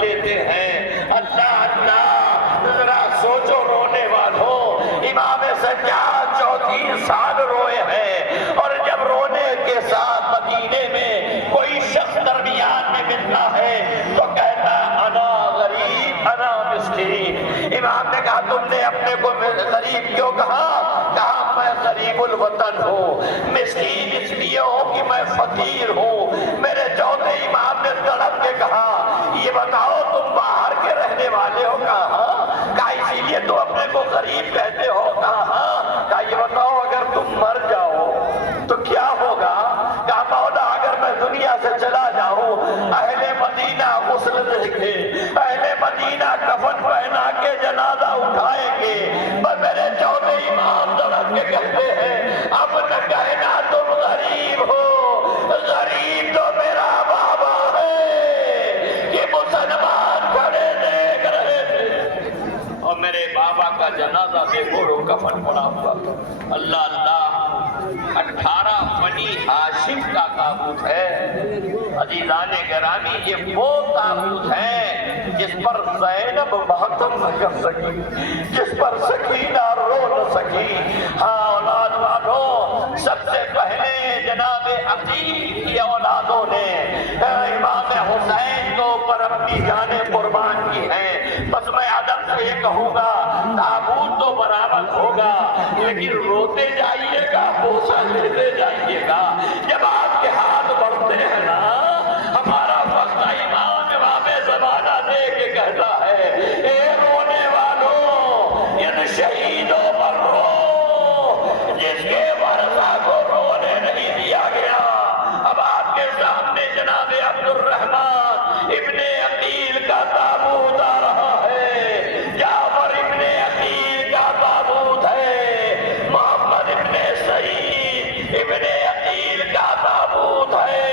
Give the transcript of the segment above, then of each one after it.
لیتے ہیں۔ اللہ اللہ ذرا سوچو رونے والوں، امام سجاد 34 سال روئے ہیں، اور جب رونے کے ساتھ مدینے میں کوئی شخص درمیان میں ملتا ہے تو کہتا انا غریب انا مسکین۔ امام نے کہا تم نے اپنے کو غریب کیوں کہا؟ کہا میں غریب الوطن ہوں، مسکین اس لیے ہوں کہ میں فقیر ہوں۔ میرے چوتھے امام نے تڑپ کے کہا یہ بتاؤ تم باہر کے رہنے والے ہو؟ کہا اسی لیے تو اپنے کو غریب کہتے ہو؟ کہا یہ بتاؤ اگر تم مر جاؤ تو کیا ہوگا؟ کہا مولا اگر میں دنیا سے چلا جاؤں اہل مدینہ غسل دیں گے، اہل مدینہ کفن پہنا کے جنازہ اٹھائیں گے، پر میرے چوتھے امام تڑپ کے کہتے ہیں اب نہ کہنا تم غریب ہو، غریب تو میرا بابا ہے کہ مسلمان کھڑے دیکھ رہے تھے اور میرے بابا کا جنازہ دیکھو رو کفن پڑا ہوا۔ اللہ اللہ 18 بنی ہاشم کا تابوت ہے۔ عزیزان گرامی یہ وہ تابوت ہے جس پر زینب ماتم نہ کر سکی، جس پر سکینہ رو نہ سکی۔ ہاں اولاد والوں، سب سے پہلے جناب عقیل کی اولادوں نے امام حسین کو پر اپنی جانیں قربان کی ہیں۔ بس میں ادب سے یہ کہوں گا تابوت تو برآمد ہوگا لیکن روتے جائیے گا، بوسہ لیتے جائیے گا۔ جب آپ کے ہاتھ بڑھتے ہیں نا، ہمارا وقت امام زمانہ دے کے کہتا ہے اے رونے والوں ان شہیدوں پر رو جس کے ورثہ کو رونے نہیں دیا گیا۔ اب آپ کے سامنے جناب عبد الرحمن ابن عقیل کا تابوت آ رہا ہے، جعفر ابن عقیل کا تابوت ہے، محمد ابن سعید ابن عقیل کا تابوت ہے،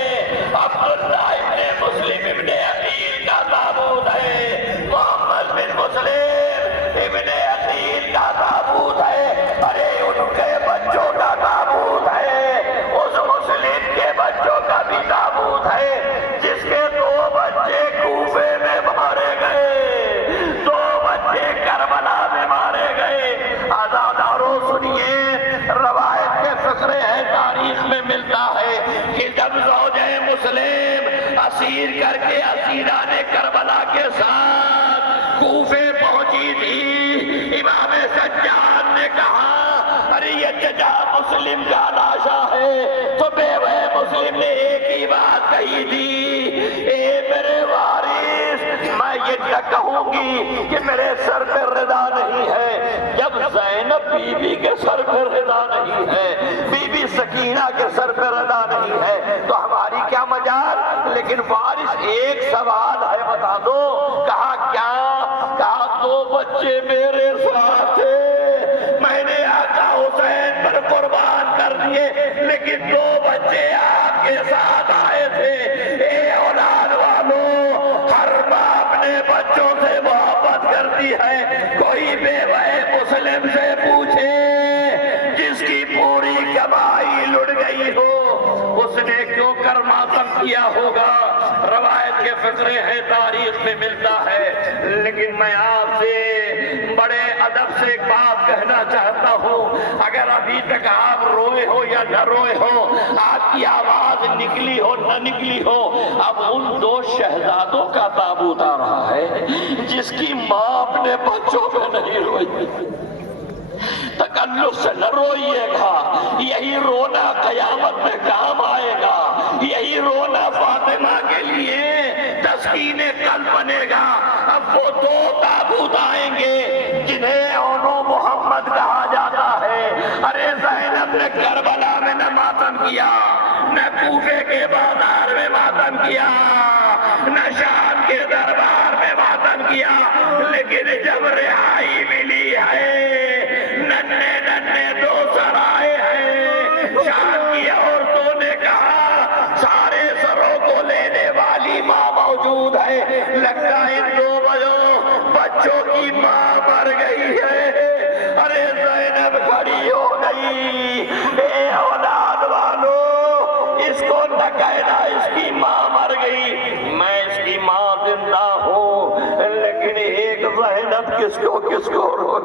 عبداللہ ابن مسلم ابن عقیل کا تابوت ہے، محمد بن مسلم ابن عقیل کا تابوت ہے۔ ارے ان کے بچوں کا تابوت ہے، اس مسلم کے بچوں کا بھی تابوت ہے جس کے 2 بچے کوفے میں مارے گئے، 2 بچے کربلا میں مارے گئے۔ عزاداروں سنیے، روایت کے فقرے ہیں، تاریخ میں ملتا ہے کہ جب زوجہ مسلم اسیر کر کے اسیران کربلا کے ساتھ کوفے پہنچی تھی، امام سجاد نے کہا ارے یہ چچا مسلم کا لاشا ہے، تو بیوہ مسلم نے ایک ہی بات کہی تھی اے میرے وارث میں یہ نہ کہوں گی کہ میرے سر پہ رضا نہیں ہے۔ جب زینب بی بی کے سر پہ رضا نہیں ہے، بی بی سکینہ کے سر پہ رضا نہیں ہے تو ہماری کیا مجال؟ لیکن وارث ایک سوال ہے بتا دو۔ کہا کیا؟ کہا 2 بچے میرے ساتھ تھے، میں نے آقا حسین پر قربان کر دیے لیکن 2 بچے آپ کے ساتھ آئے تھے۔ اے اولاد والوں، ہر باپ نے بچوں سے محبت کرتی ہے۔ کوئی بیوہ مسلم سے پوچھے جس کی پوری کمائی لٹ گئی ہو اس نے کیوں کر ماتم کیا ہوگا؟ روایت کے فقرے ہیں، تاریخ میں ملتا ہے۔ لیکن میں آپ سے بڑے ادب سے ایک بات کہنا چاہتا ہوں، اگر ابھی تک آپ روئے ہو یا نہ روئے ہو، آپ کی آواز نکلی ہو نہ نکلی ہو، اب ان 2 شہزادوں کا تابوت آ رہا ہے جس کی ماں اپنے بچوں پہ نہیں روئی۔ تکلف سے نہ روئیے گا، یہی رونا قیامت میں کام آئے گا، یہی رونا فاطمہ کے لیے تسکین قلب بنے گا۔ اب وہ 2 تابوت آئیں گے جنہیں اونو محمد کہا جاتا ہے۔ ارے زینب نے کربلا میں نہ ماتم کیا، نہ کوفے کے بازار میں ماتم کیا، نہ شام کے دربار میں ماتم کیا، لیکن جب رہائی ملی ہے ننھے ننھے 2 سرائے ہیں، شام کی عورتوں نے کہا سارے سروں کو لینے والی ماں موجود ہے، لگتا ہے ان 2 بچوں کی ماں مر گئی ہے۔ ارے زینب کھڑی ہو گئی، اے اولاد والو اس کو نہ کہنا اس کی ماں مر گئی، میں اس کی ماں زندہ ہوں۔ زینب کس کو رو